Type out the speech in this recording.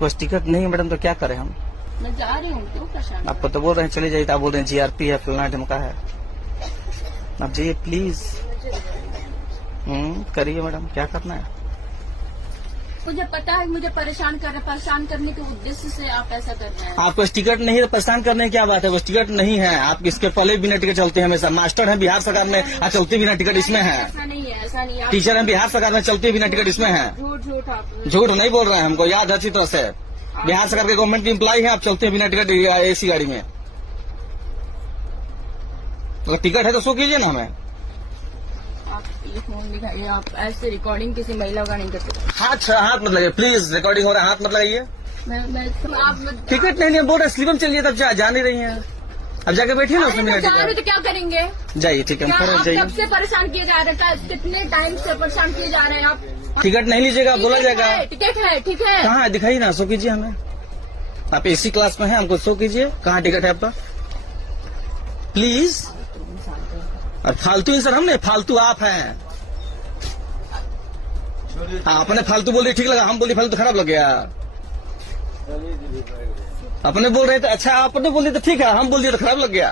बस टिकट नहीं है मैडम, तो क्या करें हम? मैं जा रही हूँ, क्यों परेशान? आपको तो बोल रहे हैं चले जाइए, आप बोल रहे हैं जीआरपी है, फलाना ढमका है। आप जाइए प्लीज। करिए मैडम, क्या करना है? मुझे पता है मुझे परेशान करने के उद्देश्य से आप ऐसा कर रहे हैं। आपको टिकट नहीं है तो परेशान करने की क्या बात है? बस टिकट नहीं है, आप इसके पहले बिना टिकट चलते हैं हमेशा। मास्टर हैं बिहार सरकार में, आप चलते बिना टिकट इसमें है। ऐसा नहीं है, ऐसा नहीं है। टीचर हैं बिहार सरकार में, चलते बिना टिकट इसमें है। झूठ आप झूठ नहीं बोल रहे हैं, हमको याद है अच्छी तरह से। बिहार सरकार के गवर्नमेंट की एम्प्लॉय है, आप चलते हैं बिना टिकट एसी गाड़ी में। तो टिकट है तो शो कीजिए ना हमें। आप ये फोन दिखाइए, आप ऐसे रिकॉर्डिंग किसी महिला का नहीं कर सकते। हाथ मत लगाइए प्लीज, रिकॉर्डिंग हो रहा है, हाथ मत लगाइए। आप टिकट नहीं बोल रहे, स्लीपर चलिए, तब जा नहीं रही हैं। अब जाके बैठिए ना उसमें बिना जा रहे टिकट। तो क्या करेंगे? जाइए, ठीक है, हम खड़े जाइए। कब से परेशान किए जा रहे हैं? कितने टाइम से परेशान किए जा रहे हैं आप? टिकट नहीं लीजिएगा, बोला जाएगा। टिकट है, ठीक है। कहाँ है दिखाइए ना, शो कीजिए हमें। आप एसी क्लास में हैं, हमको शो कीजिए कहाँ टिकट है आपका प्लीज। और फालतू इंसान हम नहीं, फालतू आप हैं। आपने फालतू बोल रही ठीक लगा, हम बोली फालतू खराब लग गया। अपने बोल रहे थे अच्छा, आपने बोल दिया तो ठीक है, हम बोल दिए तो खराब लग गया।